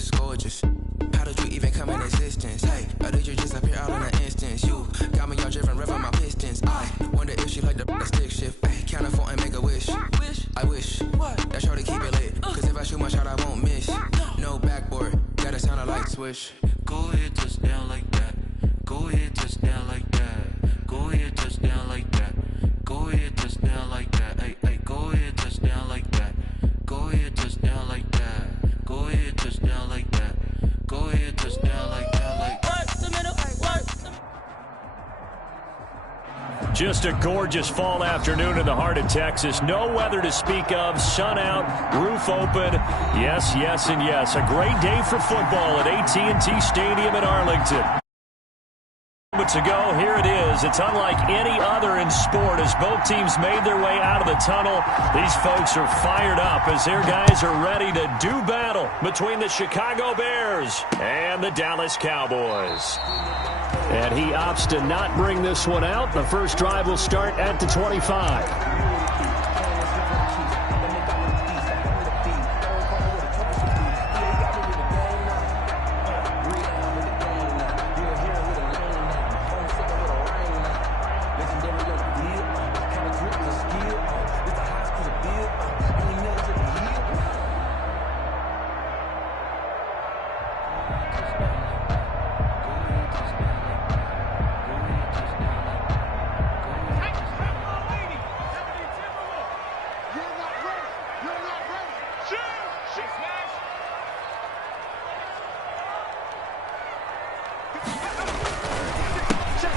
was gorgeous. How did you even come in existence? Hey, or did you just appear out in an instance? You got me all driven, revving my pistons. I wonder if she like the stick shift. Hey, count a 4 and make a wish. I wish that shorty keep it lit. Cause if I shoot my shot, I won't miss. No backboard, gotta sound a light switch. Go ahead, touch down like that. Go ahead, touch down like that. Go ahead, touch down like that. Go ahead, touch down like that. Hey, hey, go ahead, touch down like that. Go ahead, touch down like that. Go ahead, touch down like that. Go ahead, touch down like that. Like work the middle, work. Just a gorgeous fall afternoon in the heart of Texas. No weather to speak of. Sun out, roof open. Yes, yes, and yes. A great day for football at AT&T Stadium in Arlington. Moments ago, here it is. It's unlike any other in sport as both teams made their way out of the tunnel. These folks are fired up as their guys are ready to do battle between the Chicago Bears and the Dallas Cowboys. And he opts to not bring this one out. The first drive will start at the 25.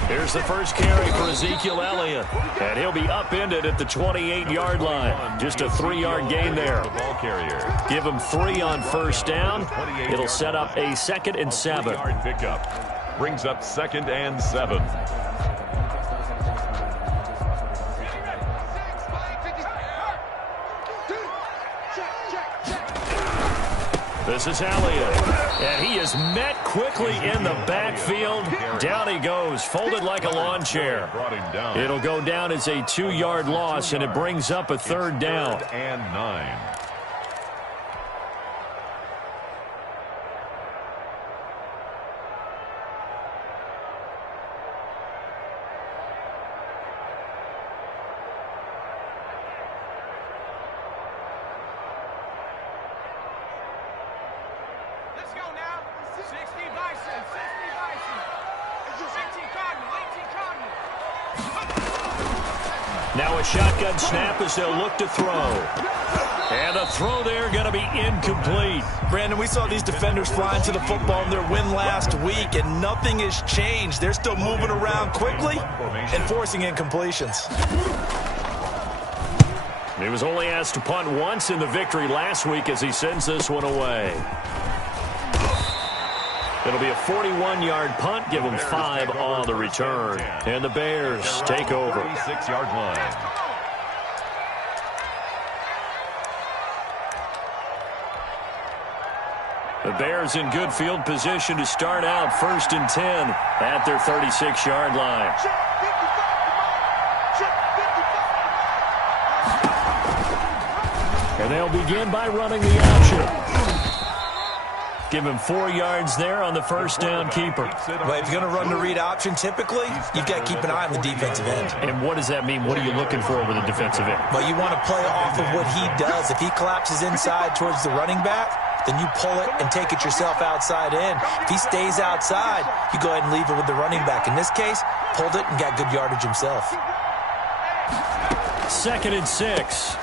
Here's the first carry for Ezekiel Elliott, and he'll be upended at the 28-yard line. Just a 3-yard gain there. Give him 3 on first down. It'll set up a 2nd and 7. Pickup brings up 2nd and 7. This is Elliott, and he is met quickly in the backfield. Down he goes, folded like a lawn chair. It'll go down as a 2-yard loss, and it brings up a 3rd down. 3rd and 9. Now a shotgun snap as they'll look to throw. And the throw there going to be incomplete. Brandon, we saw these defenders flying to the football in their win last week, and nothing has changed. They're still moving around quickly and forcing incompletions. He was only asked to punt once in the victory last week as he sends this one away. It'll be a 41-yard punt. Give them 5 on the return. And the Bears take over. 36-yard line. The Bears in good field position to start out 1st and 10 at their 36-yard line. And they'll begin by running the option. Give him 4 yards there on the first down keeper. Well, if you're going to run the read option, typically, you've got to keep an eye on the defensive end. And what does that mean? What are you looking for with a defensive end? Well, you want to play off of what he does. If he collapses inside towards the running back, then you pull it and take it yourself outside in. If he stays outside, you go ahead and leave it with the running back. In this case, pulled it and got good yardage himself. 2nd and 6.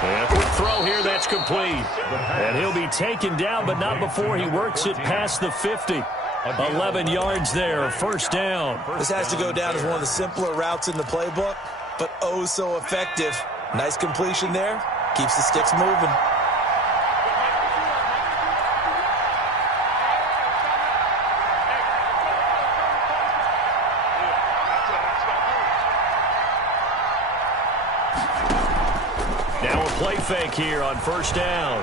And a quick throw here, that's complete. And he'll be taken down, but not before he works it past the 50. 11 yards there, 1st down. This has to go down as one of the simpler routes in the playbook, but oh so effective. Nice completion there. Keeps the sticks moving. Play fake here on 1st down.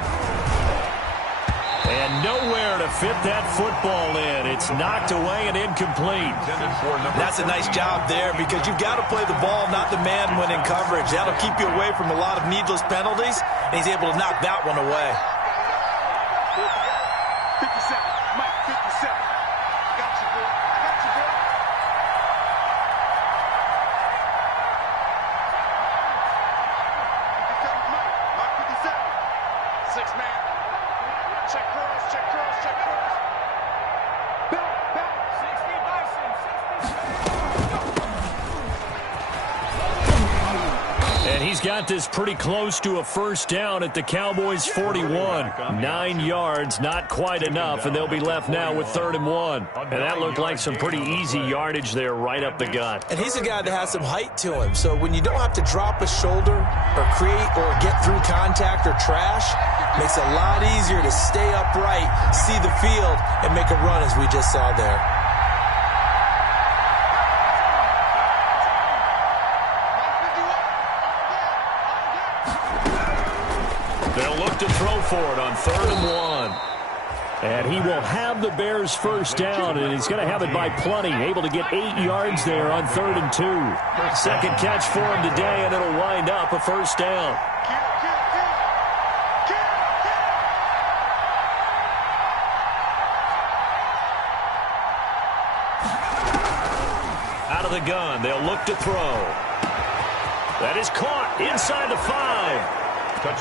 And nowhere to fit that football in. It's knocked away and incomplete. That's a nice job there because you've got to play the ball, not the man when in coverage. That'll keep you away from a lot of needless penalties, and he's able to knock that one away. 57. Mike, 57. Got you, boy. Got you, boy. Mike, 57. 6 man. Check curls, check curls, check curls. Back. 60 Bison, 60. And he's got this pretty close to a first down at the Cowboys' 41. 9 yards, not quite enough, and they'll be left now with 3rd and 1. And that looked like some pretty easy yardage there right up the gut. And he's a guy that has some height to him, so when you don't have to drop a shoulder or create or get through contact or trash, makes it a lot easier to stay upright, see the field, and make a run as we just saw there. They'll look to throw for it on 3rd and 1. And he will have the Bears' first down, and he's going to have it by plenty. Able to get 8 yards there on 3rd and 2. Second catch for him today, and it'll wind up a first down. Out of the gun, they'll look to throw. That is caught inside the 5.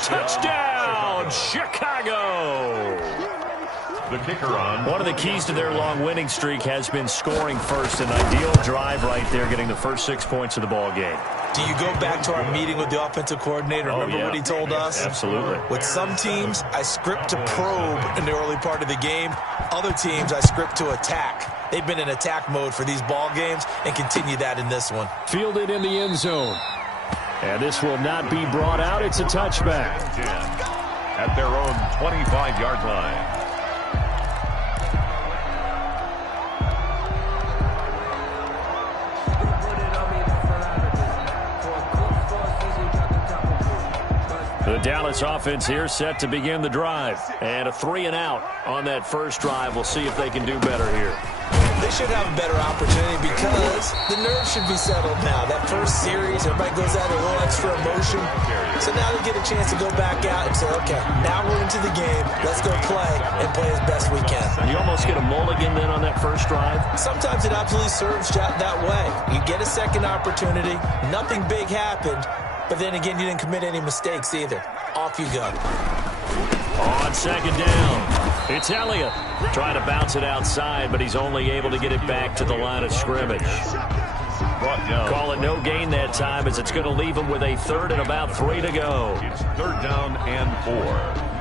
Touchdown, Chicago! The kicker on. One of the keys to their long winning streak has been scoring first. An ideal drive right there, getting the first 6 points of the ball game. Do you go back to our meeting with the offensive coordinator? Remember what he told us? Absolutely. With some teams, I script to probe in the early part of the game. Other teams, I script to attack. They've been in attack mode for these ball games and continue that in this one. Fielded in the end zone. And this will not be brought out. It's a touchback. At their own 25-yard line. The Dallas offense here set to begin the drive. And a 3-and-out on that first drive. We'll see if they can do better here. They should have a better opportunity because the nerves should be settled now. That first series, everybody goes out with a little extra emotion. So now they get a chance to go back out and say, okay, now we're into the game. Let's go play and play as best we can. You almost get a mulligan then on that first drive? Sometimes it absolutely serves that way. You get a second opportunity. Nothing big happened. But then again, you didn't commit any mistakes either. Off you go. On second down, it's Elliott. Trying to bounce it outside, but he's only able to get it back to the line of scrimmage. Call it no gain that time, as it's going to leave him with a 3rd and about 3 to go. It's 3rd down and 4.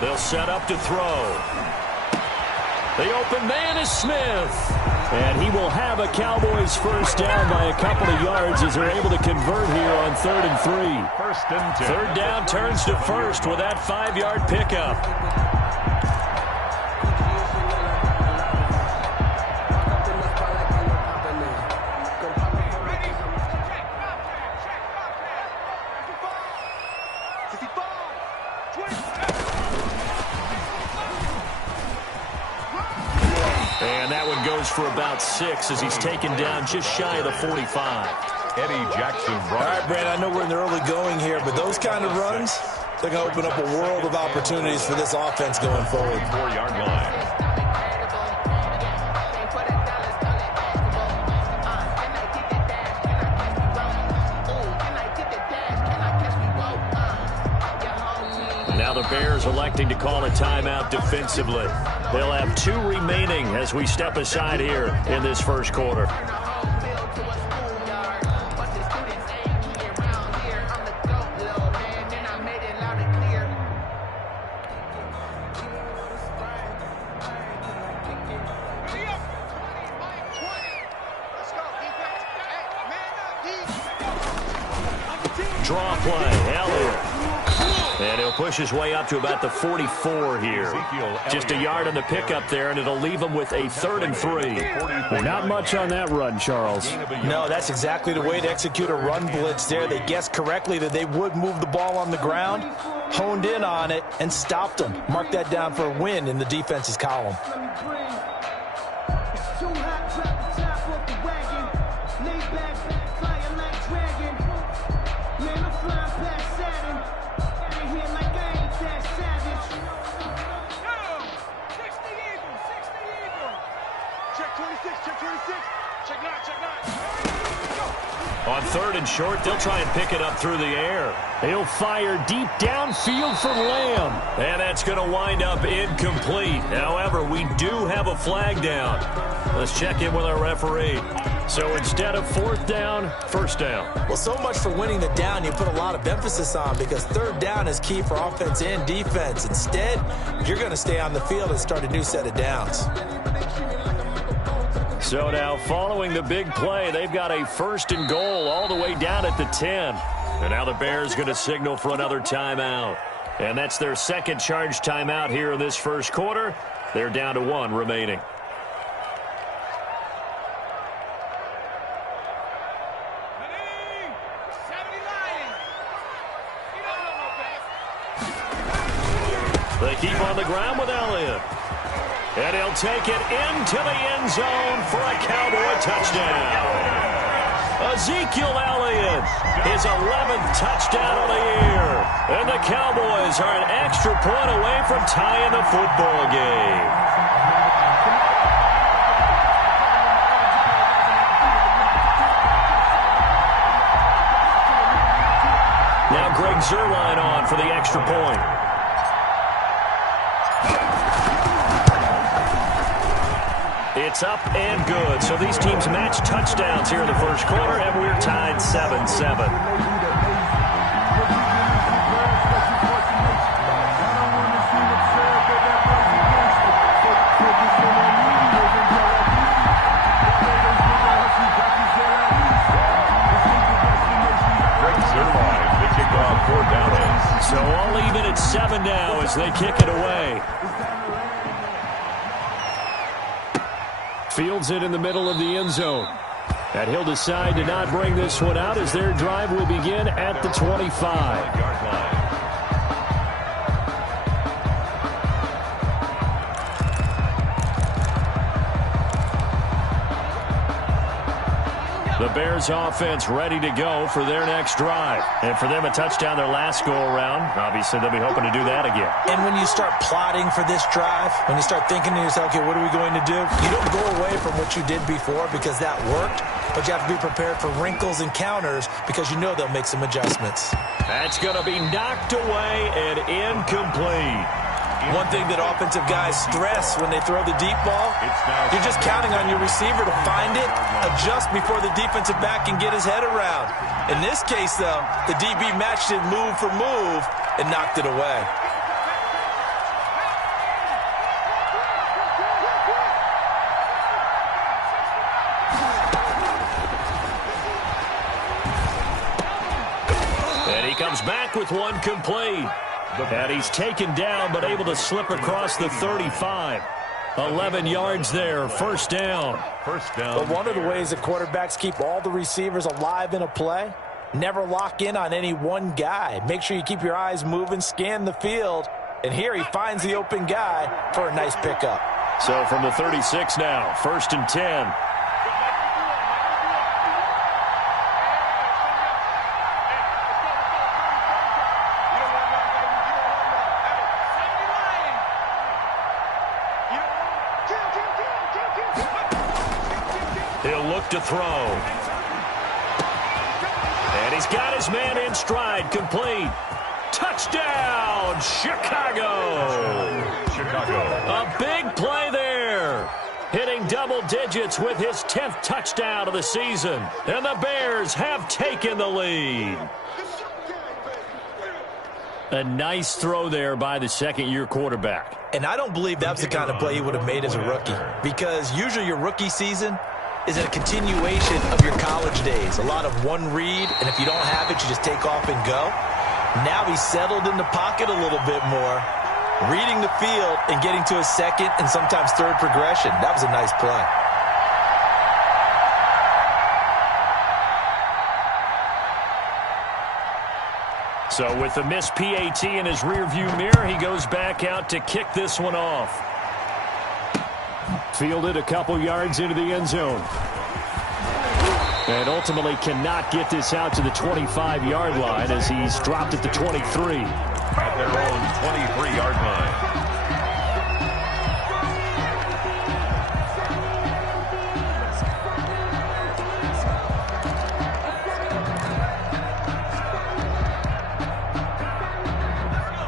They'll set up to throw. The open man is Smith. And he will have a Cowboys first down by a couple of yards as they're able to convert here on 3rd and 3. 1st and 10. 3rd down turns to first with that 5-yard pickup. And that one goes for about 6 as he's taken down just shy of the 45. Eddie Jackson. All right, Brad, I know we're in the early going here, but those kind of runs, they're going to open up a world of opportunities for this offense going forward. 4-yard line. Now the Bears electing to call a timeout defensively. They'll have 2 remaining as we step aside here in this first quarter. Draw play, Elliott. And he'll push his way up to about the 44 here. Just a yard on the pickup there, and it'll leave him with a 3rd and 3. Not much on that run, Charles. No, that's exactly the way to execute a run blitz there. They guessed correctly that they would move the ball on the ground, honed in on it, and stopped them. Mark that down for a win in the defense's column. On 3rd and short, they'll try and pick it up through the air. He'll fire deep downfield for Lamb. And that's going to wind up incomplete. However, we do have a flag down. Let's check in with our referee. So instead of 4th down, 1st down. Well, so much for winning the down you put a lot of emphasis on, because 3rd down is key for offense and defense. Instead, you're going to stay on the field and start a new set of downs. So now, following the big play, they've got a 1st and goal all the way down at the 10. And now the Bears going to signal for another timeout. And that's their 2nd charge timeout here in this 1st quarter. They're down to 1 remaining. They keep on the ground with Elliott. And he'll take it into the end zone for a Cowboy touchdown. Ezekiel Elliott, his 11th touchdown of the year. And the Cowboys are an extra point away from tying the football game. Now Greg Zuerlein on for the extra point. It's up and good. So these teams match touchdowns here in the 1st quarter, and we're tied 7-7. So all even at 7 now as they kick it away. Fields it in the middle of the end zone. And he'll decide to not bring this one out as their drive will begin at the 25. The Bears offense ready to go for their next drive. And for them, a touchdown their last go-around. Obviously, they'll be hoping to do that again. And when you start plotting for this drive, when you start thinking to yourself, okay, what are we going to do? You don't go away from what you did before because that worked, but you have to be prepared for wrinkles and counters because you know they'll make some adjustments. That's going to be knocked away and incomplete. One thing that offensive guys stress when they throw the deep ball, you're just counting on your receiver to find it, adjust before the defensive back can get his head around. In this case, though, the DB matched it move for move and knocked it away. And he comes back with one complete. And he's taken down but able to slip across the 35. 11 yards there, 1st down. But one of the ways that quarterbacks keep all the receivers alive in a play, never lock in on any one guy. Make sure you keep your eyes moving, scan the field. And here he finds the open guy for a nice pickup. So from the 36 now, 1st and 10. He'll look to throw. And he's got his man in stride, complete. Touchdown, Chicago. A big play there. Hitting double digits with his 10th touchdown of the season. And the Bears have taken the lead. A nice throw there by the 2nd-year quarterback. And I don't believe that's the kind of play he would have made as a rookie. Because usually your rookie season is a continuation of your college days. A lot of one read, and if you don't have it, you just take off and go. Now he's settled in the pocket a little bit more, reading the field and getting to a second and sometimes third progression. That was a nice play. So with the missed PAT in his rearview mirror, he goes back out to kick this one off. Fielded a couple yards into the end zone. And ultimately cannot get this out to the 25-yard line as he's dropped at the 23. At their own 23-yard line.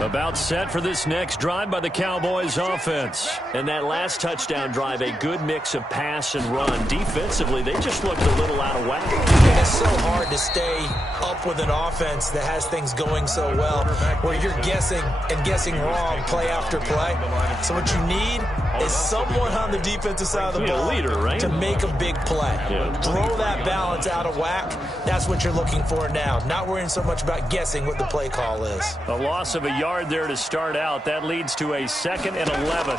About set for this next drive by the Cowboys offense. And that last touchdown drive, a good mix of pass and run. Defensively, they just looked a little out of whack. It's so hard to stay up with an offense that has things going so well, where you're guessing and guessing wrong play after play. So what you need is someone on the defensive side of the ball leader, right? to make a big play. Throw that balance out of whack. That's what you're looking for now. Not worrying so much about guessing what the play call is. A loss of a yard there to start out. That leads to a 2nd and 11.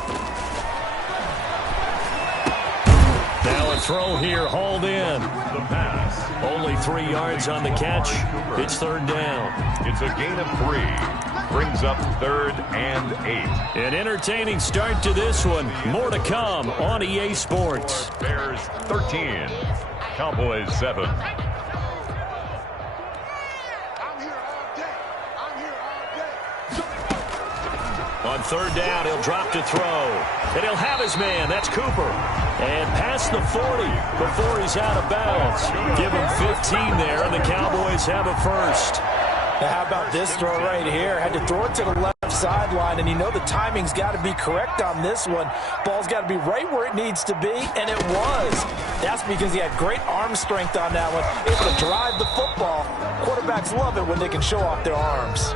Now a throw here, hauled in. The pass. Only 3 yards on the catch. It's 3rd down. It's a gain of 3. Brings up 3rd and 8. An entertaining start to this one. More to come on EA Sports. Bears 13. Cowboys 7. On 3rd down, he'll drop to throw. And he'll have his man. That's Cooper. And past the 40 before he's out of bounds. Give him 15 there, and the Cowboys have a first. Now how about this throw right here? Had to throw it to the left sideline, and you know the timing's got to be correct on this one. Ball's got to be right where it needs to be, and it was. That's because he had great arm strength on that one, able to drive the football. Quarterbacks love it when they can show off their arms.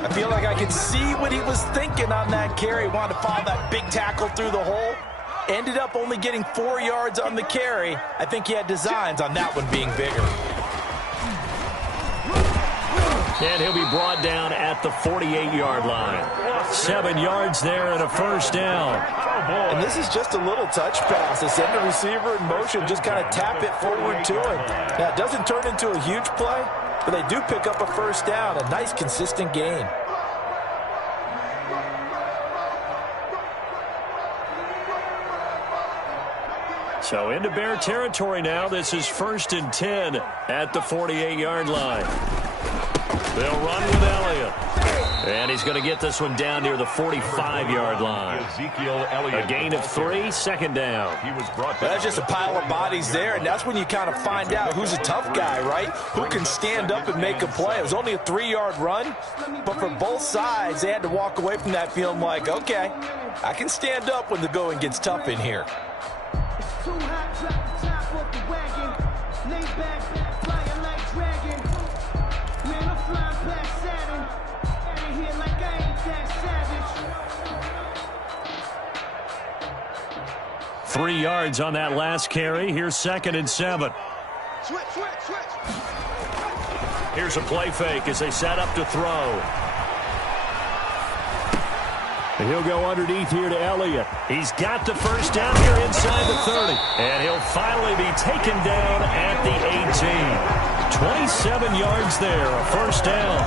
I feel like I could see what he was thinking on that carry. Wanted to follow that big tackle through the hole. Ended up only getting 4 yards on the carry. I think he had designs on that one being bigger. And he'll be brought down at the 48-yard line. 7 yards there and a first down. And this is just a little touch pass. They send the receiver in motion, just kind of tap it forward to him. Now, it doesn't turn into a huge play, but they do pick up a first down. A nice, consistent gain. So into Bear territory now. This is 1st and 10 at the 48-yard line. They'll run with Elliott. And he's going to get this one down near the 45-yard line. Ezekiel Elliott. A gain of 3, 2nd down. He was brought down. That's just a pile of bodies there, and that's when you kind of find out who's a tough guy, right? Who can stand up and make a play. It was only a 3-yard run, but for both sides, they had to walk away from that feeling like, okay, I can stand up when the going gets tough in here. Too hot, drop the top off the wagon. Lay back, flying like dragon. Man, I'm flying past Saturn. Out of here like I ain't that savage. 3 yards on that last carry. Here's 2nd and 7. Switch. Here's a play fake as they set up to throw. And he'll go underneath here to Elliott. He's got the first down here inside the 30. And he'll finally be taken down at the 18. 27 yards there, a first down.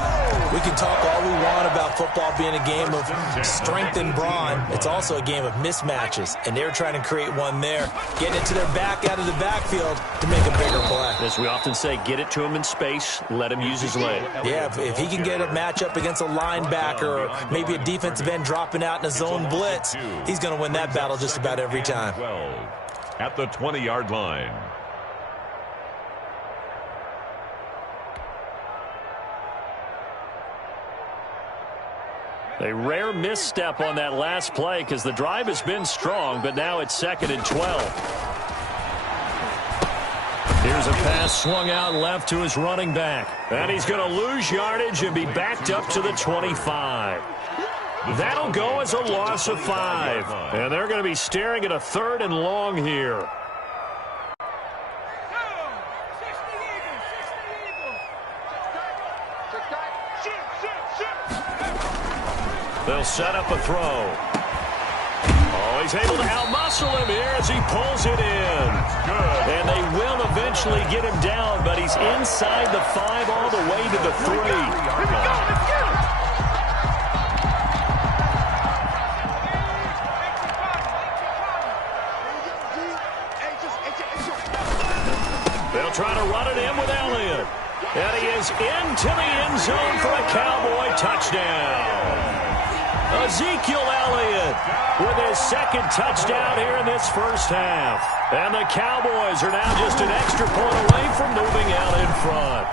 We can talk all we want about football being a game of strength and brawn. It's also a game of mismatches, and they're trying to create one there, getting it to their back out of the backfield to make a bigger play. As we often say, get it to him in space, let him use his leg. Yeah, if he can get a matchup against a linebacker or maybe a defensive end dropping out in a zone blitz, he's going to win that battle just about every time. 12 at the 20-yard line. A rare misstep on that last play because the drive has been strong, but now it's 2nd and 12. Here's a pass swung out left to his running back. And he's going to lose yardage and be backed up to the 25. That'll go as a loss of 5. And they're going to be staring at a 3rd and long here. Shoot. They'll set up a throw. Oh, he's able to outmuscle him here as he pulls it in. Good. And they will eventually get him down, but he's inside the 5 all the way to the 3. They'll try to run it in with Elliott. And he is into the end zone for a Cowboy touchdown. Ezekiel Elliott with his second touchdown here in this first half. And the Cowboys are now just an extra point away from moving out in front.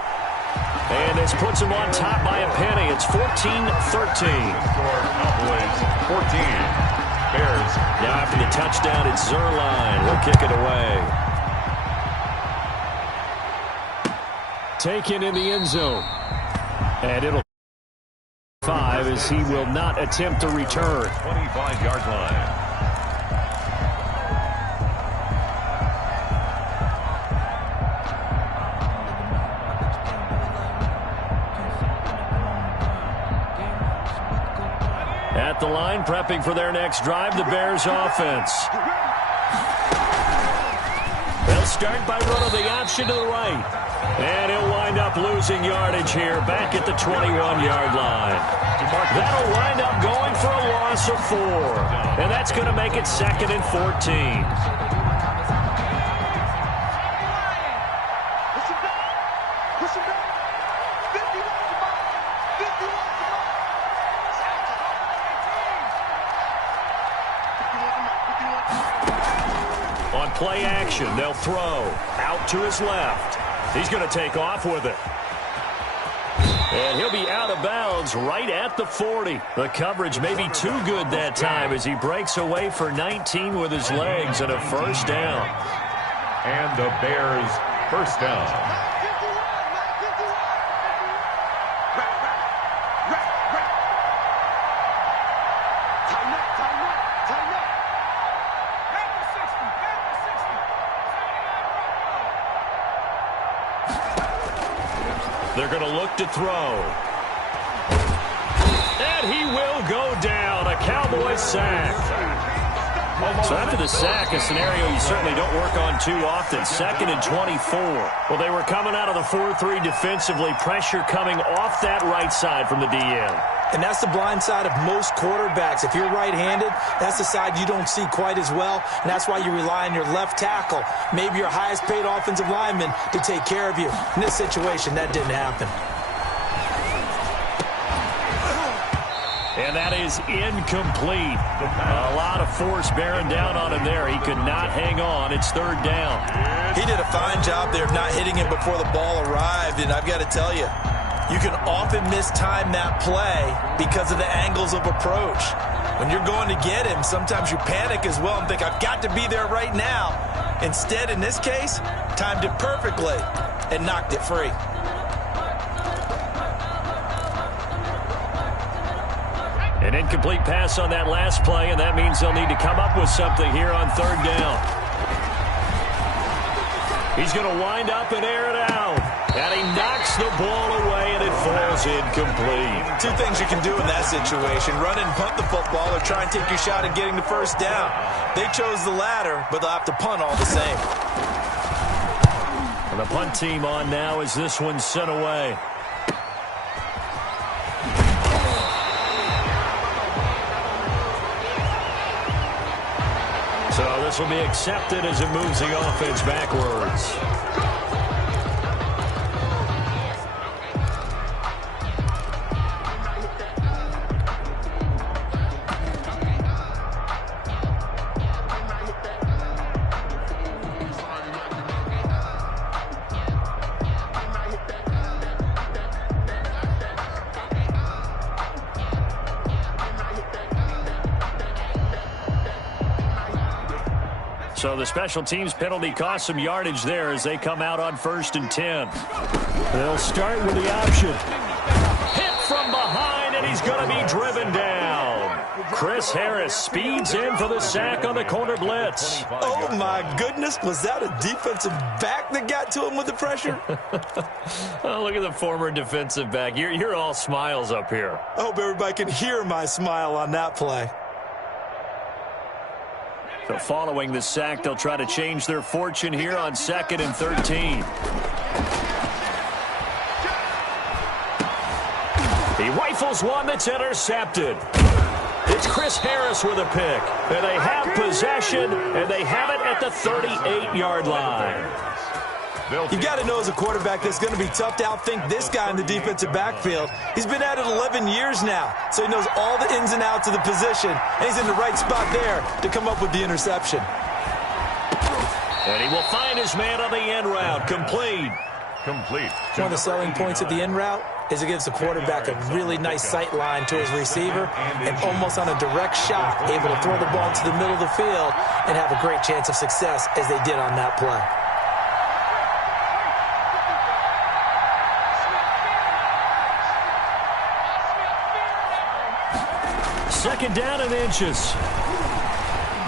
And this puts them on top by a penny. It's 14-13. Cowboys 14. Bears. Now after the touchdown, it's Zerline. He'll kick it away. Taken in the end zone. And it'll 5 as he will not attempt to return. 25-yard line. At the line, prepping for their next drive, the Bears offense. They'll start by running the option to the right. And he'll wind up losing yardage here back at the 21-yard line. That'll wind up going for a loss of 4. And that's going to make it 2nd and 14. On play action, they'll throw out to his left. He's going to take off with it. And he'll be out of bounds right at the 40. The coverage may be too good that time as he breaks away for 19 with his legs and a first down. And the Bears first down. They're going to look to throw. And he will go down. A Cowboy sack. So after the sack, a scenario you certainly don't work on too often. 2nd and 24. Well, they were coming out of the 4-3 defensively. Pressure coming off that right side from the DN. And that's the blind side of most quarterbacks. If you're right-handed, that's the side you don't see quite as well, and that's why you rely on your left tackle, maybe your highest-paid offensive lineman, to take care of you. In this situation, that didn't happen. And that is incomplete. A lot of force bearing down on him there. He could not hang on. It's 3rd down. He did a fine job there of not hitting him before the ball arrived, and I've got to tell you, you can often mistime that play because of the angles of approach. When you're going to get him, sometimes you panic as well and think, I've got to be there right now. Instead, in this case, timed it perfectly and knocked it free. An incomplete pass on that last play, and that means they'll need to come up with something here on 3rd down. He's going to wind up and air it out. And he knocks the ball away, and it falls incomplete. 2 things you can do in that situation: run and punt the football, or try and take your shot at getting the first down. They chose the latter, but they'll have to punt all the same. And the punt team on now as this one's sent away. So this will be accepted as it moves the offense backwards. So the special teams penalty cost some yardage there as they come out on 1st and 10. They'll start with the option. Hit from behind, and he's going to be driven down. Chris Harris speeds in for the sack on the corner blitz. Oh, my goodness. Was that a defensive back that got to him with the pressure? Oh, look at the former defensive back. You're all smiles up here. I hope everybody can hear my smile on that play. So following the sack, they'll try to change their fortune here on 2nd and 13. He rifles one that's intercepted. It's Chris Harris with a pick. And they have possession, and they have it at the 38-yard line. You've got to know as a quarterback that's going to be tough to outthink this guy in the defensive backfield. He's been at it 11 years now, so he knows all the ins and outs of the position, and he's in the right spot there to come up with the interception. And he will find his man on the end route. Complete. One of the selling points of the end route is it gives the quarterback a really nice sight line to his receiver and almost on a direct shot able to throw the ball into the middle of the field and have a great chance of success as they did on that play. Second down and inches.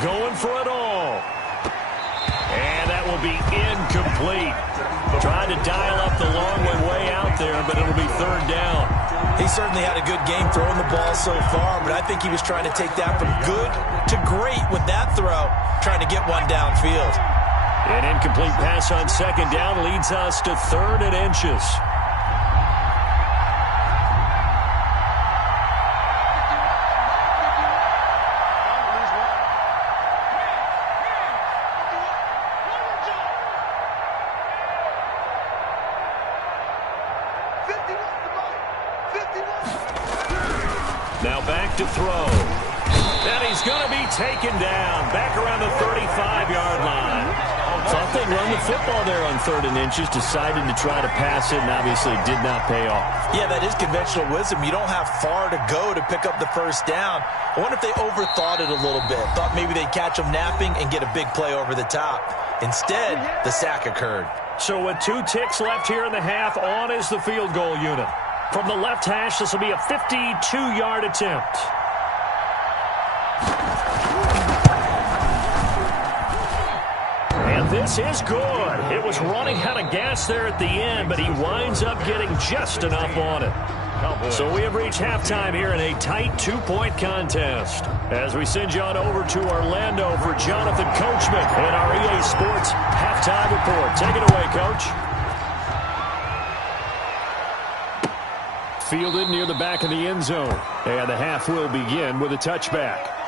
Going for it all. And that will be incomplete. Trying to dial up the long way out there, but it'll be third down. He certainly had a good game throwing the ball so far, but I think he was trying to take that from good to great with that throw, trying to get one downfield. An incomplete pass on second down leads us to 3rd and inches. Now back to throw. And he's going to be taken down. Back around the 35-yard line. Thought they'd run the football there on 3rd and inches. Decided to try to pass it and obviously did not pay off. Yeah, that is conventional wisdom. You don't have far to go to pick up the first down. I wonder if they overthought it a little bit. Thought maybe they'd catch him napping and get a big play over the top. Instead, the sack occurred. So with 2 ticks left here in the half, on is the field goal unit. From the left hash, this will be a 52-yard attempt. And this is good. It was running out of gas there at the end, but he winds up getting just enough on it. So we have reached halftime here in a tight 2-point contest. As we send you on over to Orlando for Jonathan Coachman and our EA Sports halftime report. Take it away, Coach. Fielded near the back of the end zone. And the half will begin with a touchback.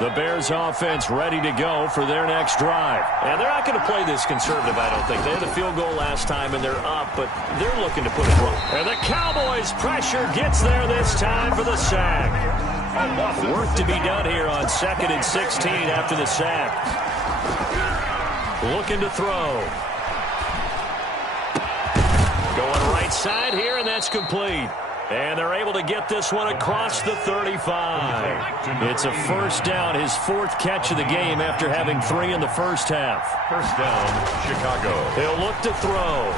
The Bears offense ready to go for their next drive. And they're not going to play this conservative, I don't think. They had a field goal last time, and they're up, but they're looking to put it wrong. And the Cowboys' pressure gets there this time for the sack. Work to be done here on 2nd and 16 after the sack. Looking to throw. Going right side here, and that's complete. And they're able to get this one across the 35. It's a first down, his 4th catch of the game after having 3 in the first half. First down, Chicago. He'll look to throw.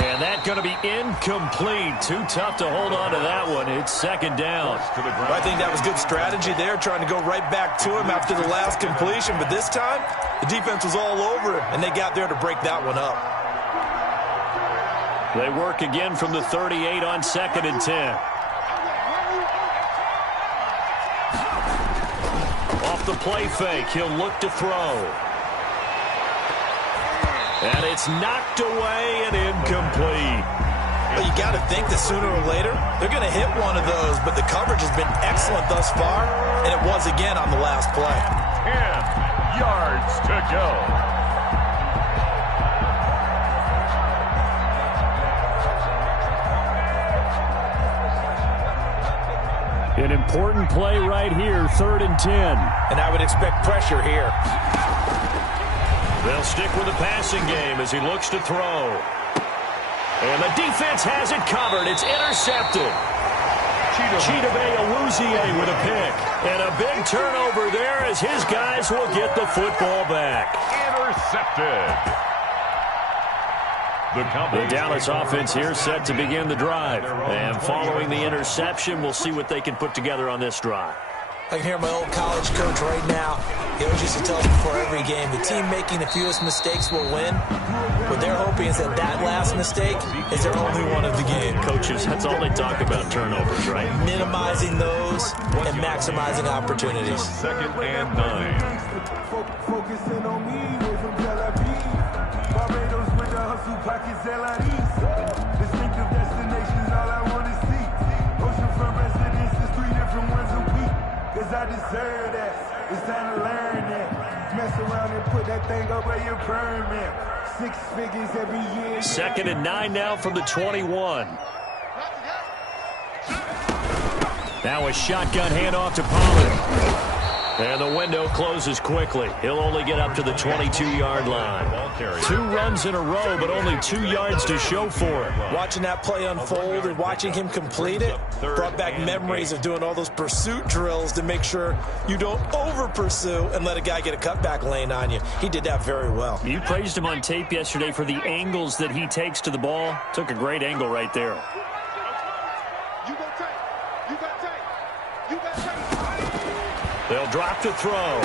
And that's going to be incomplete. Too tough to hold on to that one. It's 2nd down. I think that was good strategy there, trying to go right back to him after the last completion. But this time, the defense was all over him, and they got there to break that one up. They work again from the 38 on 2nd and 10. Off the play fake, he'll look to throw. And it's knocked away and incomplete. Well, you got to think that sooner or later, they're going to hit one of those, but the coverage has been excellent thus far, and it was again on the last play. 10 yards to go. An important play right here, 3rd and 10. And I would expect pressure here. They'll stick with the passing game as he looks to throw. And the defense has it covered. It's intercepted. Chidobe with a pick. And a big turnover there as his guys will get the football back. Intercepted. The Dallas offense here set to begin the drive. And following the interception, we'll see what they can put together on this drive. I can hear my old college coach right now. He always used to tell us before every game, the team making the fewest mistakes will win. What they're hoping is that last mistake is their only one of the game. Coaches, that's all they talk about, turnovers, right? Minimizing those and maximizing opportunities. 2nd and 9. Focusing on me, way from Tel Aviv. Barbados with the hustle pockets, LIDs. Distinctive destinations, all I want to see. Oceanfront residences, 3 different ones a week. Cause I deserve that. It's time to learn that. Mess around and put that thing up where your permit. 6 figures every year. 2nd and 9 now from the 21. Now a shotgun handoff to Pollard. And the window closes quickly. He'll only get up to the 22-yard line. 2 runs in a row, but only 2 yards to show for it. Watching that play unfold and watching him complete it brought back memories of doing all those pursuit drills to make sure you don't over-pursue and let a guy get a cutback lane on you. He did that very well. You praised him on tape yesterday for the angles that he takes to the ball. Took a great angle right there. They'll drop to throw.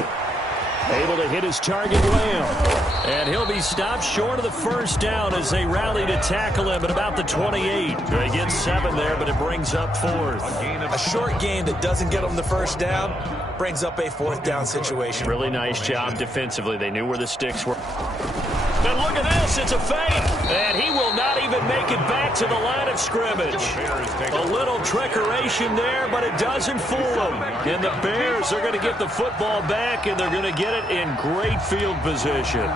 Able to hit his target, Lamb. And he'll be stopped short of the first down as they rally to tackle him at about the 28. They get 7 there, but it brings up 4th. A short gain that doesn't get him the first down brings up a 4th down situation. Really nice job defensively. They knew where the sticks were. And look at this, it's a fake. And he will not even make it back to the line of scrimmage. A little trickeration there, but it doesn't fool them. And the Bears are going to get the football back, and they're going to get it in great field position.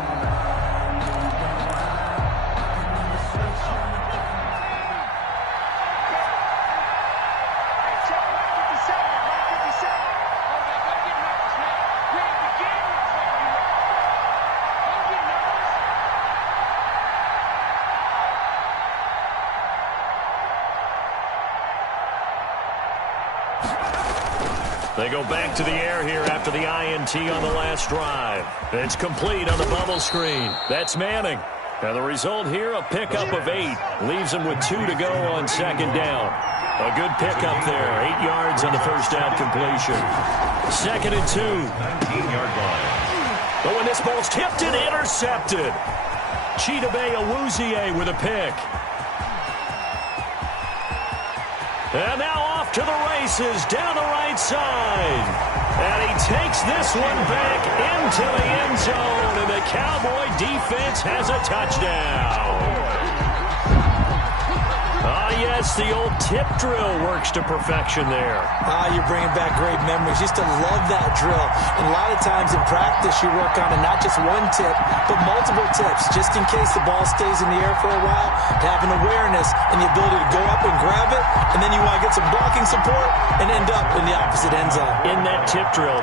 They go back to the air here after the INT on the last drive. It's complete on the bubble screen. That's Manning. And the result here, a pickup of 8. Leaves him with 2 to go on 2nd down. A good pickup there. 8 yards on the first down completion. 2nd and 2. 19-yard line. But when this ball's tipped and intercepted. Chidobe with a pick. And now off to the races down the right side. And he takes this one back into the end zone. And the Cowboy defense has a touchdown. Yes, the old tip drill works to perfection there. You're bringing back great memories. Used to love that drill. And a lot of times in practice, you work on it, not just one tip, but multiple tips, just in case the ball stays in the air for a while, to have an awareness and the ability to go up and grab it, and then you want to get some blocking support and end up in the opposite end zone. In that tip drill,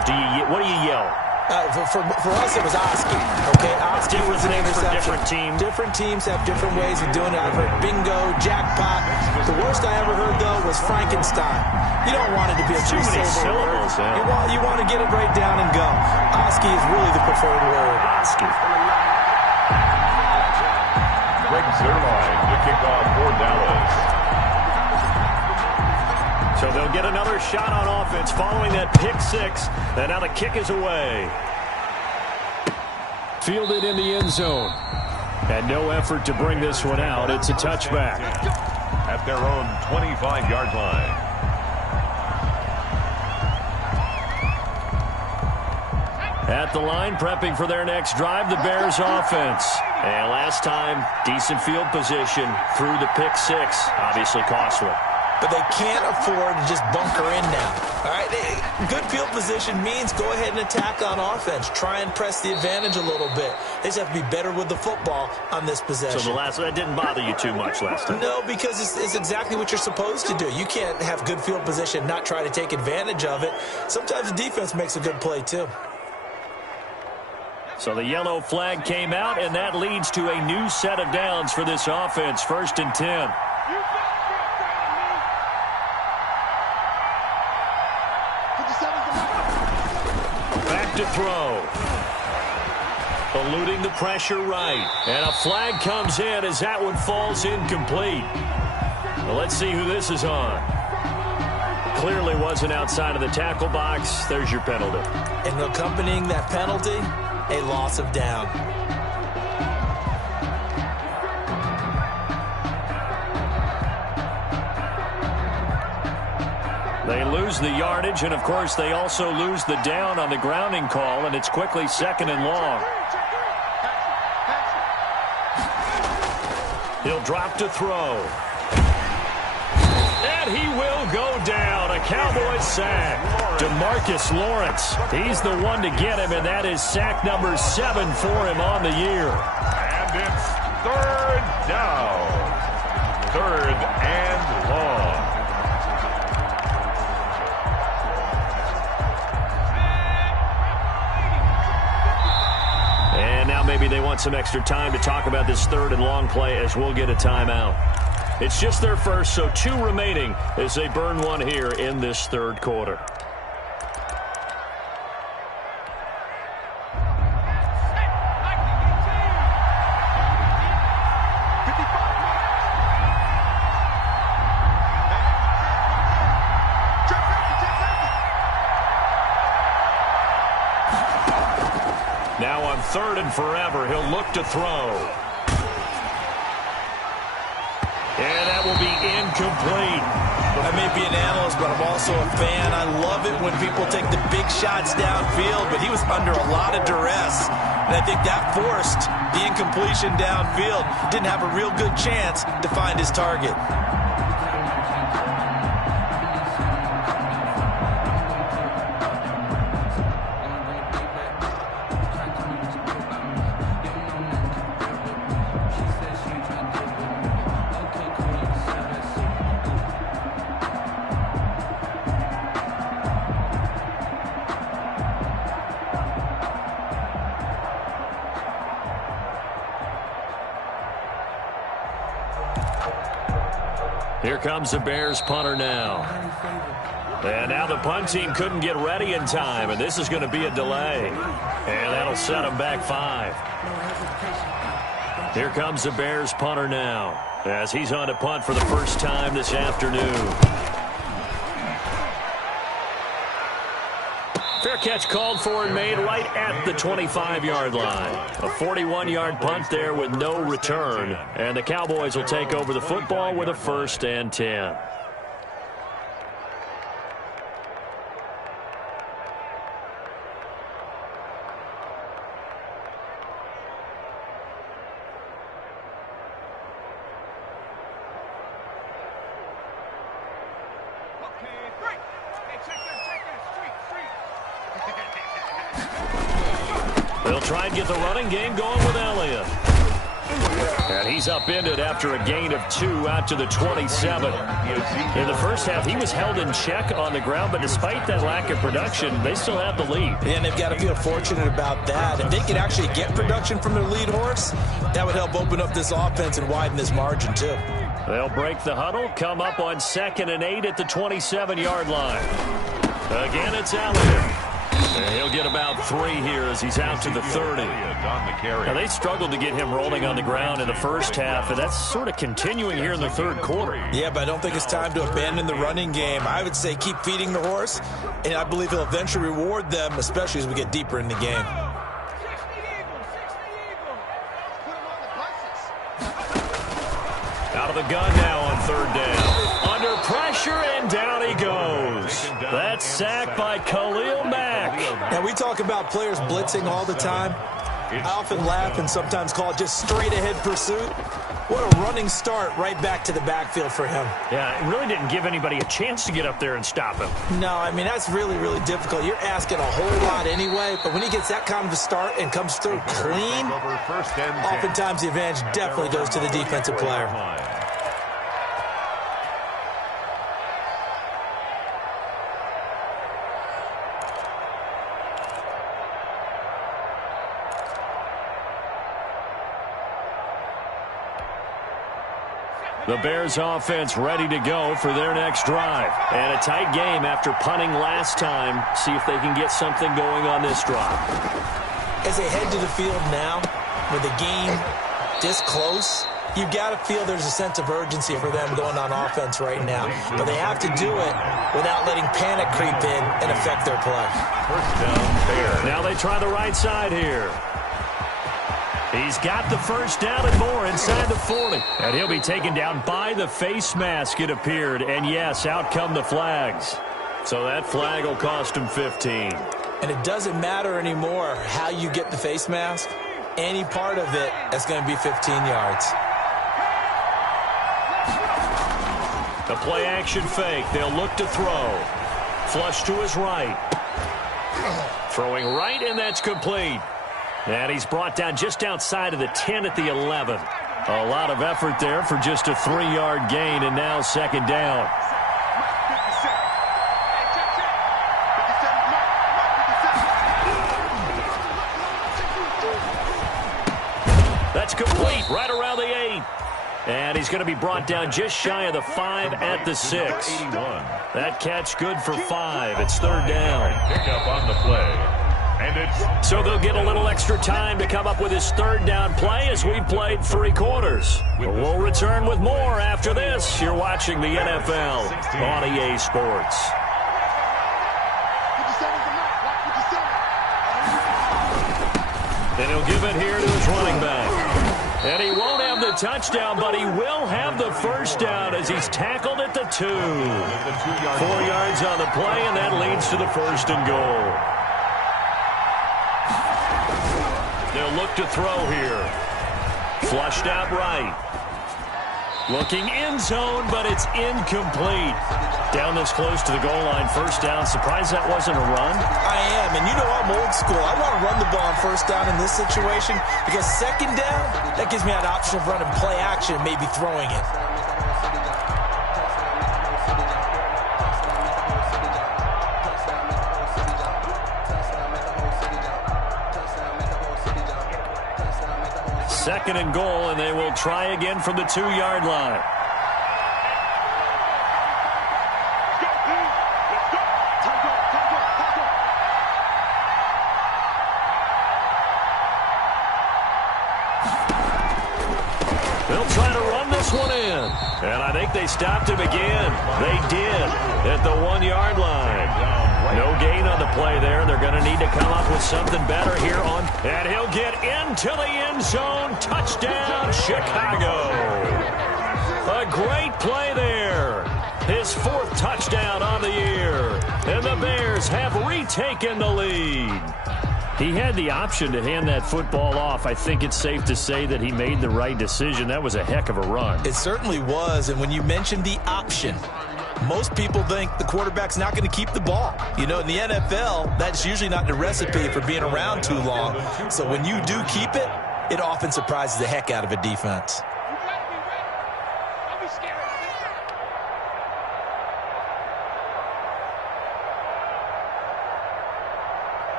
what do you yell? For us, it was Oski. Okay, Oski was an interception. Different teams. Different teams have different ways of doing it. I've heard bingo, jackpot. The worst I ever heard, though, was Frankenstein. You don't want it to be a too many syllables. You want to get it right down and go. Oski is really the preferred word. Oski. Greg Zerline to kick off for Dallas. So they'll get another shot on offense following that pick 6. And now the kick is away. Fielded in the end zone. And no effort to bring this one out. It's a touchback. At their own 25-yard line. At the line, prepping for their next drive, the Bears offense. And last time, decent field position through the pick 6. Obviously costly. But they can't afford to just bunker in now. All right, good field position means go ahead and attack on offense. Try and press the advantage a little bit. They just have to be better with the football on this possession. So that didn't bother you too much last time? No, because it's exactly what you're supposed to do. You can't have good field position, not try to take advantage of it. Sometimes the defense makes a good play, too. So the yellow flag came out, and that leads to a new set of downs for this offense. 1st and 10. Back to throw. Eluding the pressure right. And a flag comes in as that one falls incomplete. Well, let's see who this is on. Clearly wasn't outside of the tackle box. There's your penalty. And accompanying that penalty, a loss of down. They lose the yardage, and, of course, they also lose the down on the grounding call, and it's quickly 2nd and long. He'll drop to throw. And he will go down. A Cowboys sack. DeMarcus Lawrence. He's the one to get him, and that is sack number 7 for him on the year. And it's 3rd down. 3rd and long. And now maybe they want some extra time to talk about this 3rd and long play as we'll get a timeout. It's just their first, so 2 remaining as they burn one here in this 3rd quarter. Now on 3rd and forever, he'll look to throw. And that will be incomplete. I may be an analyst, but I'm also a fan. I love it when people take the big shots downfield, but he was under a lot of duress. And I think that forced the incompletion downfield. Didn't have a real good chance to find his target. Here comes the Bears punter now. And now the punt team couldn't get ready in time, and this is going to be a delay. And that'll set them back 5. Here comes the Bears punter now as he's on to punt for the first time this afternoon. Fair catch called for and made right at the 25-yard line. A 41-yard punt there with no return. And the Cowboys will take over the football with a 1st and 10. They'll try and get the running game going with Elliott. And he's upended after a gain of 2 out to the 27. In the first half, he was held in check on the ground, but despite that lack of production, they still have the lead. And they've got to feel fortunate about that. If they could actually get production from their lead horse, that would help open up this offense and widen this margin, too. They'll break the huddle, come up on 2nd and 8 at the 27-yard line. Again, it's Elliott. And he'll get about 3 here as he's out to the 30. Now, they struggled to get him rolling on the ground in the first half, and that's sort of continuing here in the 3rd quarter. Yeah, but I don't think it's time to abandon the running game. I would say keep feeding the horse, and I believe he'll eventually reward them, especially as we get deeper in the game. Out of the gun now on 3rd down. Under pressure, and down he goes. That's sacked by Khalil Mack. Now, we talk about players blitzing all the time. I often laugh and sometimes call it just straight-ahead pursuit. What a running start right back to the backfield for him. Yeah, it really didn't give anybody a chance to get up there and stop him. No, I mean, that's really, really difficult. You're asking a whole lot anyway, but when he gets that kind of a start and comes through clean, oftentimes the advantage definitely goes to the defensive player. The Bears offense ready to go for their next drive. And a tight game after punting last time. See if they can get something going on this drive. As they head to the field now, with the game this close, you've got to feel there's a sense of urgency for them going on offense right now. But they have to do it without letting panic creep in and affect their play. First down, Bears. Now they try the right side here. He's got the first down and more inside the 40. And he'll be taken down by the face mask, it appeared. And yes, out come the flags. So that flag will cost him 15. And it doesn't matter anymore how you get the face mask. Any part of it is going to be 15 yards. The play action fake. They'll look to throw. Flush to his right. Throwing right, and that's complete. And he's brought down just outside of the 10 at the 11. A lot of effort there for just a 3-yard gain, and now second down. That's complete, right around the 8. And he's going to be brought down just shy of the 5 at the 6. That catch good for 5. It's third down. Pick up on the play. And it's so they'll get a little extra time to come up with his third down play as we've played 3 quarters. We'll return with more after this. You're watching the NFL on EA Sports. And he'll give it here to his running back. And he won't have the touchdown, but he will have the first down as he's tackled at the 2. 4 yards on the play, and that leads to the first and goal. They'll look to throw here. Flushed out right. Looking end zone, but it's incomplete. Down this close to the goal line, first down. Surprised that wasn't a run? I am, and you know I'm old school. I want to run the ball on first down in this situation because second down, that gives me that option of running play action, maybe throwing it. Second and goal, and they will try again from the 2-yard line. They'll try to run this one in. And I think they stopped him again. They did at the 1-yard line. No gain on the play there. They're going to need to come up with something better here on. And he'll get into the end zone. Touchdown, Chicago. A great play there. His 4th touchdown on the year. And the Bears have retaken the lead. He had the option to hand that football off. I think it's safe to say that he made the right decision. That was a heck of a run. It certainly was. And when you mentioned the option, most people think the quarterback's not going to keep the ball. You know, in the NFL, that's usually not the recipe for being around too long. So when you do keep it, it often surprises the heck out of a defense.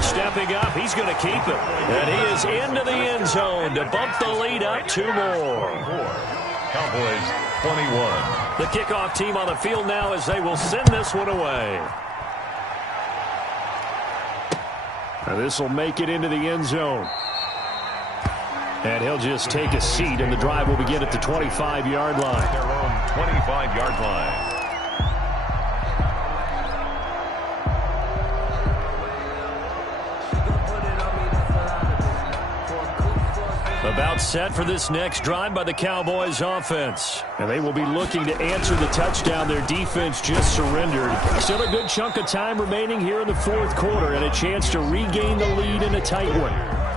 Stepping up, he's going to keep it. And he is into the end zone to bump the lead up 2 more. Cowboys 21. The kickoff team on the field now as they will send this one away. Now this will make it into the end zone. And he'll just take a seat, and the drive will begin at the 25-yard line. Their own 25-yard line. About set for this next drive by the Cowboys offense. And they will be looking to answer the touchdown their defense just surrendered. Still a good chunk of time remaining here in the 4th quarter and a chance to regain the lead in a tight one.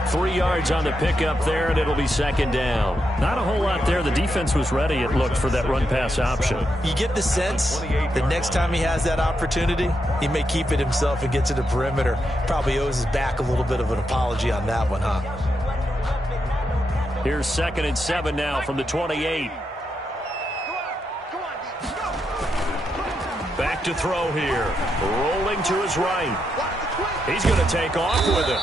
3 yards on the pickup there, and it'll be second down. Not a whole lot there. The defense was ready, it looked, for that run-pass option. You get the sense that next time he has that opportunity, he may keep it himself and get to the perimeter. Probably owes his back a little bit of an apology on that one, huh? Here's 2nd and 7 now from the 28. Back to throw here. Rolling to his right. He's going to take off with it.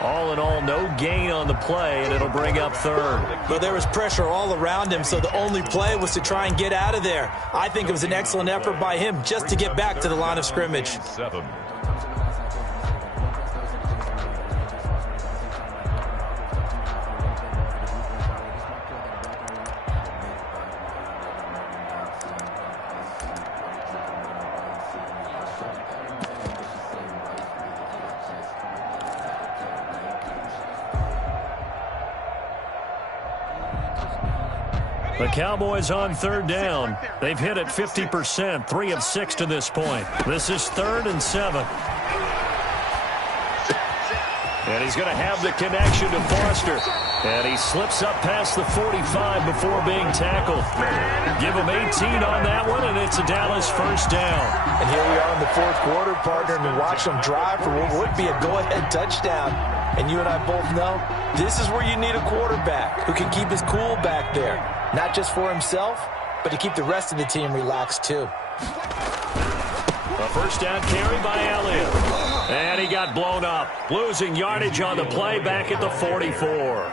All in all, no gain on the play, and it'll bring up third. But there was pressure all around him, so the only play was to try and get out of there. I think it was an excellent effort by him just to get back to the line of scrimmage. The Cowboys on third down. They've hit it 50%, 3 of 6 to this point. This is 3rd and 7. And he's going to have the connection to Foster. And he slips up past the 45 before being tackled. Give him 18 on that one, and it's a Dallas first down. And here we are in the fourth quarter, partner, and watch them drive for what would be a go-ahead touchdown. And you and I both know this is where you need a quarterback who can keep his cool back there. Not just for himself, but to keep the rest of the team relaxed, too. A first down carry by Elliott. And he got blown up. Losing yardage on the play back at the 44.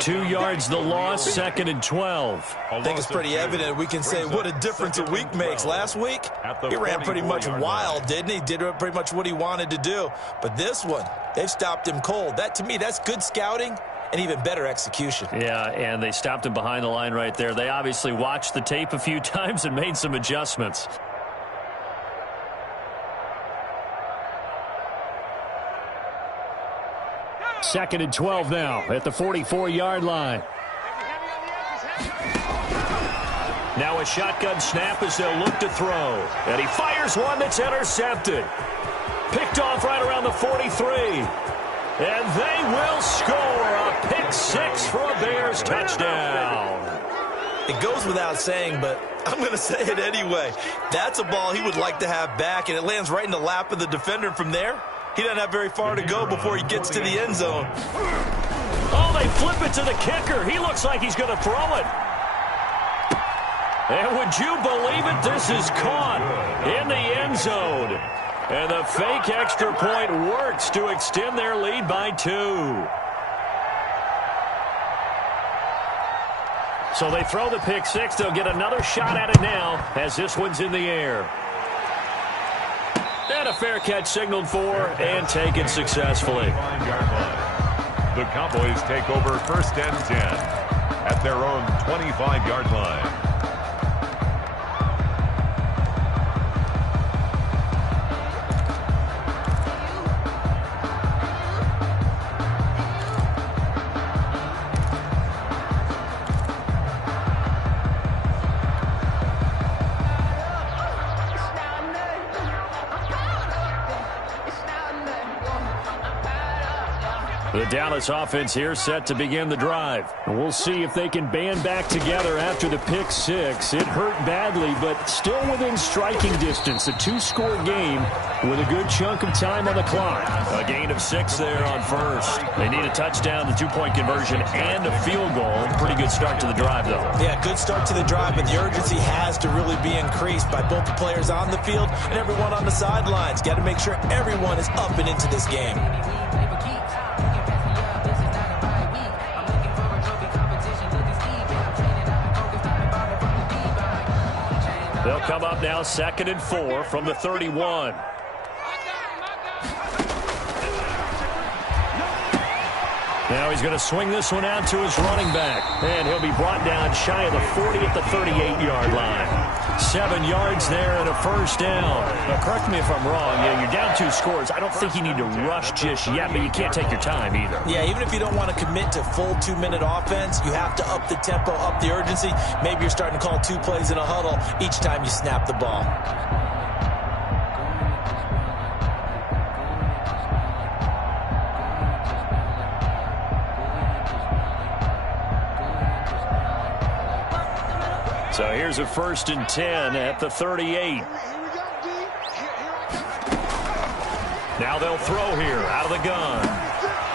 2 yards the loss, 2nd and 12. I think it's pretty evident we can say what a difference a week makes. Last week, he ran pretty much wild, didn't he? Did pretty much what he wanted to do. But this one, they've stopped him cold. That, to me, that's good scouting and even better execution. Yeah, and they stopped him behind the line right there. They obviously watched the tape a few times and made some adjustments. Second and 12 now at the 44-yard line. Now a shotgun snap as they'll look to throw. And he fires one that's intercepted. Picked off right around the 43. And they will score a pick six for a Bears touchdown. It goes without saying, but I'm going to say it anyway. That's a ball he would like to have back, and it lands right in the lap of the defender. From there, he doesn't have very far to go before he gets to the end zone. Oh, they flip it to the kicker. He looks like he's going to throw it. And would you believe it? This is caught in the end zone. And the fake extra point works to extend their lead by 2. So they throw the pick six. They'll get another shot at it now as this one's in the air. And a fair catch signaled for and taken successfully. The Cowboys take over 1st and 10 at their own 25-yard line. The Dallas offense here set to begin the drive. And we'll see if they can band back together after the pick six. It hurt badly, but still within striking distance. A 2-score game with a good chunk of time on the clock. A gain of 6 there on first. They need a touchdown, the 2-point conversion, and a field goal. Pretty good start to the drive, though. Yeah, good start to the drive, but the urgency has to really be increased by both the players on the field and everyone on the sidelines. Got to make sure everyone is up and into this game. They'll come up now 2nd and 4 from the 31. Now he's going to swing this one out to his running back. And he'll be brought down shy of the 40 at the 38-yard line. 7 yards there and a first down. Now, correct me if I'm wrong. Yeah, you're down 2 scores. I don't think you need to rush just yet, but you can't take your time either. Yeah, even if you don't want to commit to full 2-minute offense, you have to up the tempo, up the urgency. Maybe you're starting to call 2 plays in a huddle each time you snap the ball. So here's a 1st and 10 at the 38. Now they'll throw here out of the gun.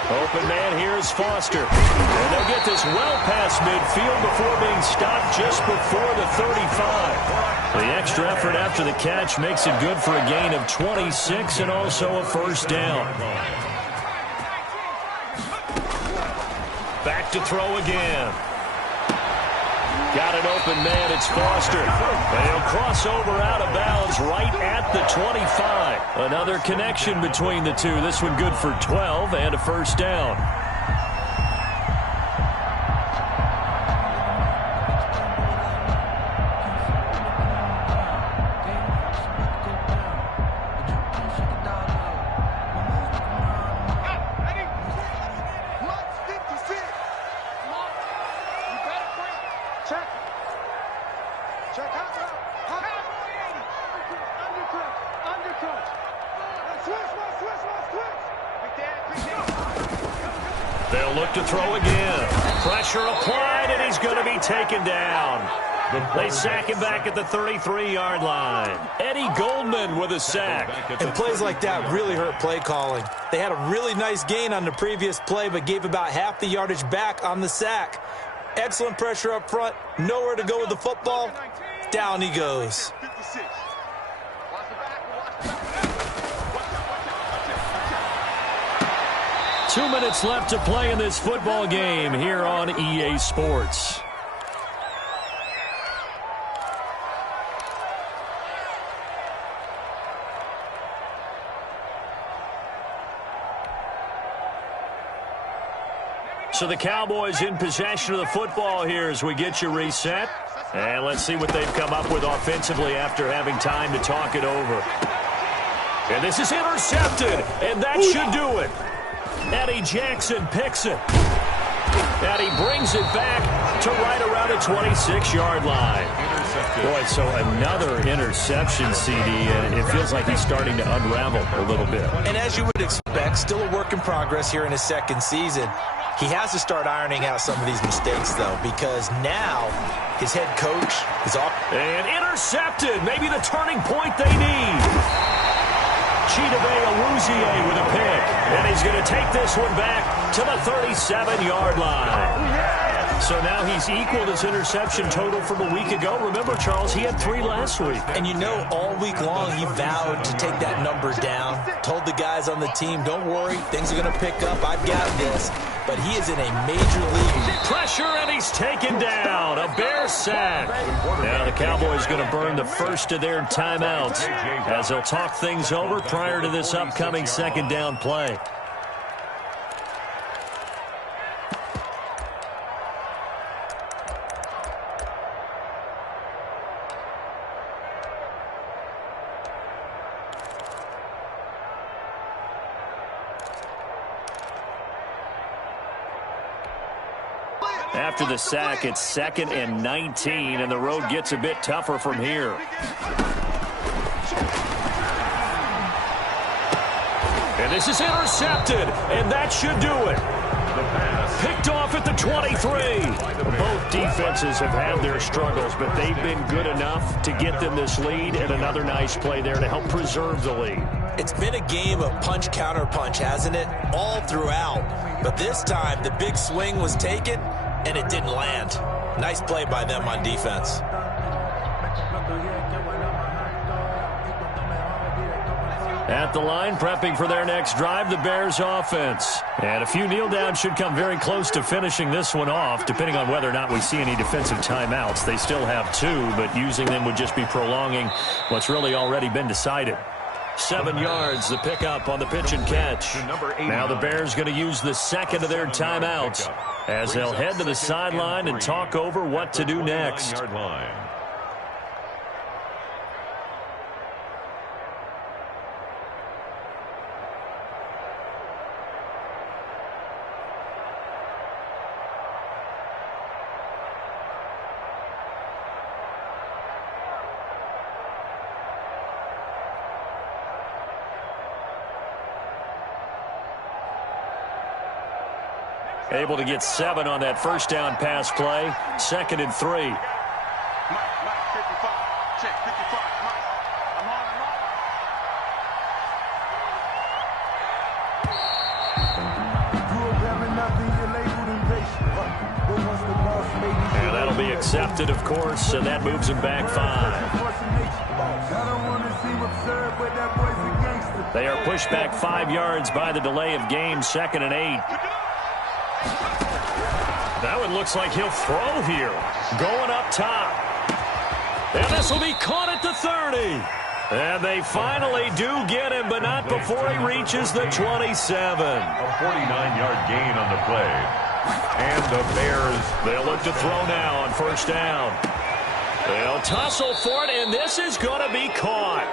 Open man here is Foster. And they'll get this well past midfield before being stopped just before the 35. The extra effort after the catch makes it good for a gain of 26 and also a first down. Back to throw again. Got an open man. It's Foster. And he'll cross over out of bounds right at the 25. Another connection between the two. This one good for 12 and a first down. They'll look to throw again. Pressure applied, and he's going to be taken down. They sack him back at the 33-yard line. Eddie Goldman with a sack. And plays like that really hurt play calling. They had a really nice gain on the previous play, but gave about half the yardage back on the sack. Excellent pressure up front. Nowhere to go with the football. Down he goes. 2 minutes left to play in this football game here on EA Sports. So the Cowboys in possession of the football here as we get you reset. And let's see what they've come up with offensively after having time to talk it over. And this is intercepted, and that should do it. Eddie Jackson picks it. And he brings it back to right around the 26-yard line. Boy, so another interception, CD, and it feels like he's starting to unravel a little bit. And as you would expect, still a work in progress here in his second season. He has to start ironing out some of these mistakes, though, because now his head coach is off. And intercepted. Maybe the turning point they need. Chidobe Awuzie with a pick. And he's going to take this one back to the 37-yard line. So now he's equaled his interception total from a week ago. Remember, Charles, he had 3 last week. And you know, all week long he vowed to take that number down. Told the guys on the team, don't worry, things are going to pick up. I've got this. But he is in a major league. Pressure, and he's taken down. A Bear sack. Now the Cowboys going to burn the first of their timeouts as they'll talk things over prior to this upcoming second down play. After the sack, it's 2nd and 19, and the road gets a bit tougher from here. And this is intercepted, and that should do it. Picked off at the 23. Both defenses have had their struggles, but they've been good enough to get them this lead, and another nice play there to help preserve the lead. It's been a game of punch-counter-punch, hasn't it? All throughout. But this time, the big swing was taken, and it didn't land. Nice play by them on defense. At the line, prepping for their next drive, the Bears offense. And a few kneel downs should come very close to finishing this one off, depending on whether or not we see any defensive timeouts. They still have 2, but using them would just be prolonging what's really already been decided. 7 yards, the pickup on the pitch and catch. Now the Bears going to use the second of their timeouts as they'll head to the sideline and talk over what to do next. Able to get 7 on that first down pass play. 2nd and 3. Mike, 55. Check, 55. Mike, I'm on. And that'll be accepted, of course, and that moves him back 5. They are pushed back 5 yards by the delay of game. 2nd and 8. That one looks like he'll throw here. Going up top. And this will be caught at the 30. And they finally do get him, but not before he reaches the 27. A 49-yard gain on the play. And the Bears, they'll look to throw now on first down. They'll tussle for it, and this is going to be caught.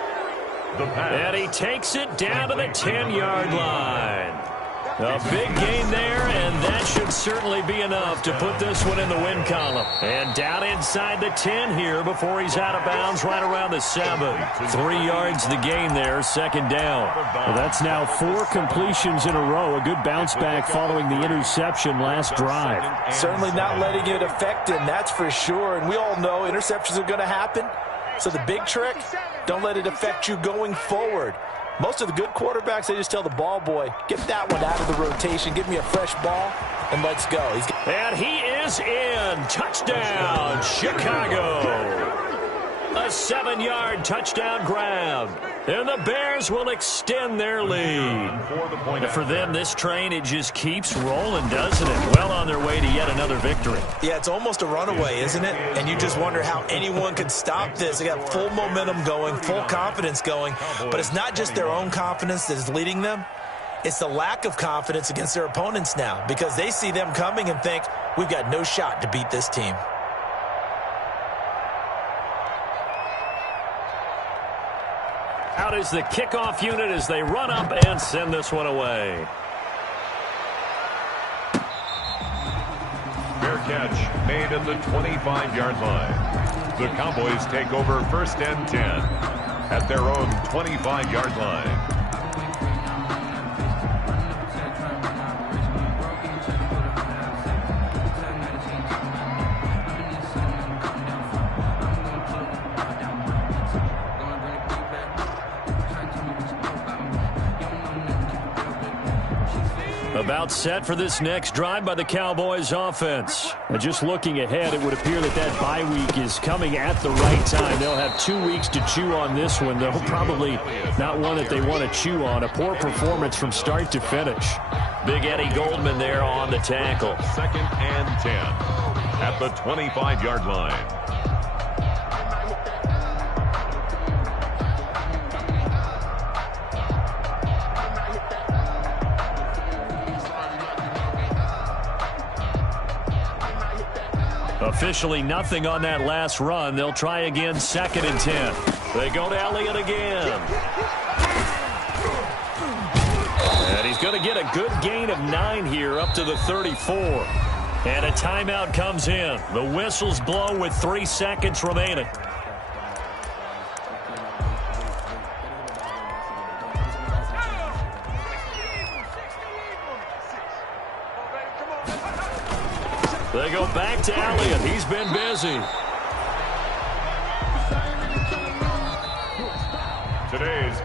And he takes it down to the 10-yard line. A big gain there, and that should certainly be enough to put this one in the win column. And down inside the 10 here before he's out of bounds right around the 7. 3 yards the gain there, second down. Well, that's now 4 completions in a row. A good bounce back following the interception last drive. Certainly not letting it affect him, that's for sure. And we all know interceptions are going to happen. So the big trick, don't let it affect you going forward. Most of the good quarterbacks, they just tell the ball boy, get that one out of the rotation, give me a fresh ball, and let's go. And he is in. Touchdown, Chicago. A 7-yard touchdown grab. And the Bears will extend their lead. And for them, this train, it just keeps rolling, doesn't it? Well on their way to yet another victory. Yeah, it's almost a runaway, isn't it? And you just wonder how anyone could stop this. They got full momentum going, full confidence going. But it's not just their own confidence that is leading them. It's the lack of confidence against their opponents now because they see them coming and think, we've got no shot to beat this team. Out is the kickoff unit as they run up and send this one away. fair catch made at the 25-yard line. The Cowboys take over first and 10 at their own 25-yard line. About set for this next drive by the Cowboys offense. And just looking ahead, it would appear that bye week is coming at the right time. They'll have 2 weeks to chew on this one, though probably not one that they want to chew on. A poor performance from start to finish. Big Eddie Goldman there on the tackle. Second and 10 at the 25-yard line. Officially nothing on that last run. They'll try again, second and 10. They go to Elliott again. And he's going to get a good gain of 9 here up to the 34. And a timeout comes in. The whistles blow with 3 seconds remaining. They go back to Elliott. He's been busy. Today's